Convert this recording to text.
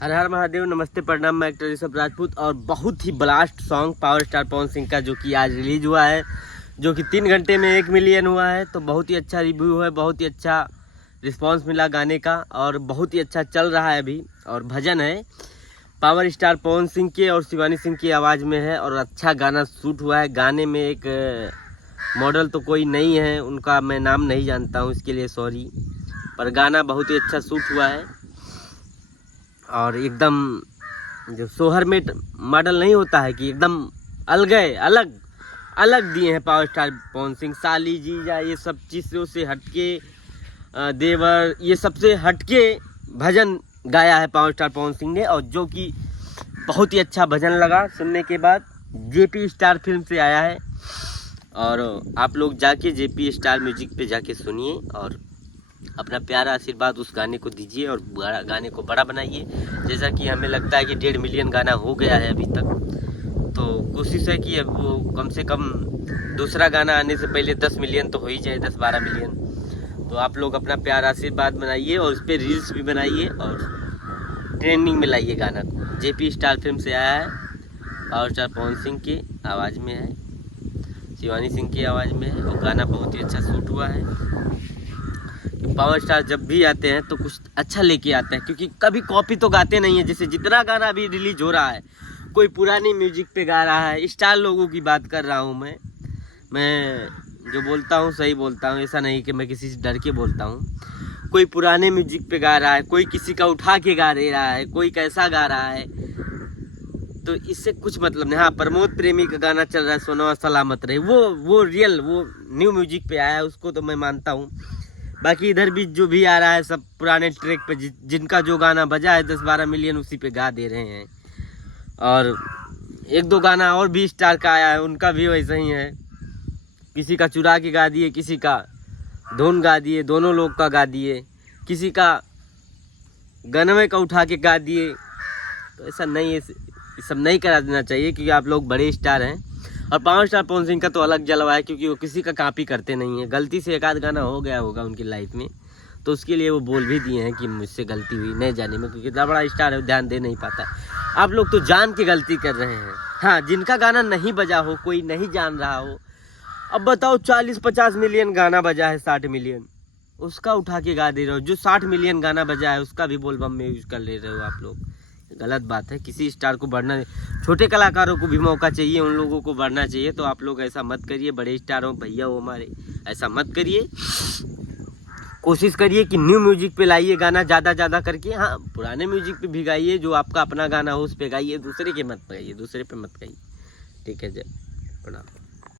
हर हर महादेव, नमस्ते, प्रणाम। मैं एक्टर ऋषभ राजपूत और बहुत ही blast song power star Pawan Singh का जो कि आज रिलीज हुआ है, जो कि 3 घंटे में 1 मिलियन हुआ है। तो बहुत ही अच्छा रिव्यू है, बहुत ही अच्छा रिस्पांस मिला गाने का और बहुत ही अच्छा चल रहा है अभी। और भजन है पावर स्टार पवन सिंह के और शिवानी सिंह की आवाज़ में है और अच्छा गाना शूट हुआ है। गाने में एक मॉडल तो कोई नहीं है, उनका मैं नाम नहीं जानता हूँ, इसके लिए सॉरी, पर गाना बहुत ही अच्छा शूट हुआ है। और एकदम जो सोहर में मॉडल नहीं होता है कि एकदम अलग अलग दिए हैं पावर स्टार पवन सिंह। साली जीजा ये सब चीज़ों से हटके, देवर ये सबसे हटके भजन गाया है पावर स्टार पवन सिंह ने, और जो कि बहुत ही अच्छा भजन लगा सुनने के बाद। जेपी स्टार फिल्म से आया है और आप लोग जाके जेपी स्टार म्यूजिक पे जाके सुनिए और अपना प्यारा आशीर्वाद उस गाने को दीजिए और गाने को बड़ा बनाइए। जैसा कि हमें लगता है कि 1.5 मिलियन गाना हो गया है अभी तक, तो कोशिश है कि अब वो कम से कम दूसरा गाना आने से पहले 10 मिलियन तो हो ही जाए, 10-12 मिलियन। तो आप लोग अपना प्यारा आशीर्वाद बनाइए और उस पर रील्स भी बनाइए और ट्रेंडिंग में लाइए गाना को। जेपी स्टार फिल्म से आया है, पावर स्टार पवन सिंह की आवाज़ में है, शिवानी सिंह की आवाज़ में है और गाना बहुत ही अच्छा शूट हुआ है। पावर स्टार जब भी आते हैं तो कुछ अच्छा लेके आते हैं, क्योंकि कभी कॉपी तो गाते नहीं है। जैसे जितना गाना अभी रिलीज हो रहा है, कोई पुरानी म्यूजिक पे गा रहा है। स्टार लोगों की बात कर रहा हूँ मैं जो बोलता हूँ सही बोलता हूँ, ऐसा नहीं कि मैं किसी से डर के बोलता हूँ। कोई पुराने म्यूजिक पे गा रहा है, कोई किसी का उठा के गा दे रहा है, कोई कैसा गा रहा है, तो इससे कुछ मतलब नहीं। हाँ, प्रमोद प्रेमी का गाना चल रहा है, सोनवा सलामत रहे, वो रियल, वो न्यू म्यूजिक पे आया है, उसको तो मैं मानता हूँ। बाकी इधर भी जो भी आ रहा है सब पुराने ट्रैक पे, जिनका जो गाना बजा है 10-12 मिलियन उसी पे गा दे रहे हैं। और 1-2 गाना और भी स्टार का आया है, उनका भी वैसा ही है। किसी का चुरा के गा दिए, किसी का धुन गा दिए, दोनों लोग का गा दिए, किसी का गनवे का उठा के गा दिए। तो ऐसा नहीं है, ये सब नहीं करा देना चाहिए, क्योंकि आप लोग बड़े स्टार हैं। और पावर स्टार पवन सिंह का तो अलग जलवा है, क्योंकि वो किसी का कॉपी करते नहीं है। गलती से एक आध गाना हो गया होगा उनकी लाइफ में, तो उसके लिए वो बोल भी दिए हैं कि मुझसे गलती हुई, नहीं जाने में, क्योंकि इतना बड़ा स्टार है, ध्यान दे नहीं पाता। आप लोग तो जान के गलती कर रहे हैं। हाँ, जिनका गाना नहीं बजा हो, कोई नहीं जान रहा हो, अब बताओ 40-50 मिलियन गाना बजा है, 60 मिलियन, उसका उठा के गा दे रहे हो। जो 60 मिलियन गाना बजा है उसका भी बोलबम में यूज कर ले रहे हो आप लोग। गलत बात है। किसी स्टार को बढ़ना, छोटे कलाकारों को भी मौका चाहिए, उन लोगों को बढ़ना चाहिए। तो आप लोग ऐसा मत करिए, बड़े स्टार हो भैया हो हमारे, ऐसा मत करिए। कोशिश करिए कि न्यू म्यूजिक पे लाइए गाना ज़्यादा करके। हाँ, पुराने म्यूजिक पे भी गाइए, जो आपका अपना गाना हो उस पे गाइए, दूसरे के मत गाइए, दूसरे पे मत गाइए। ठीक है, जय प्रणाम।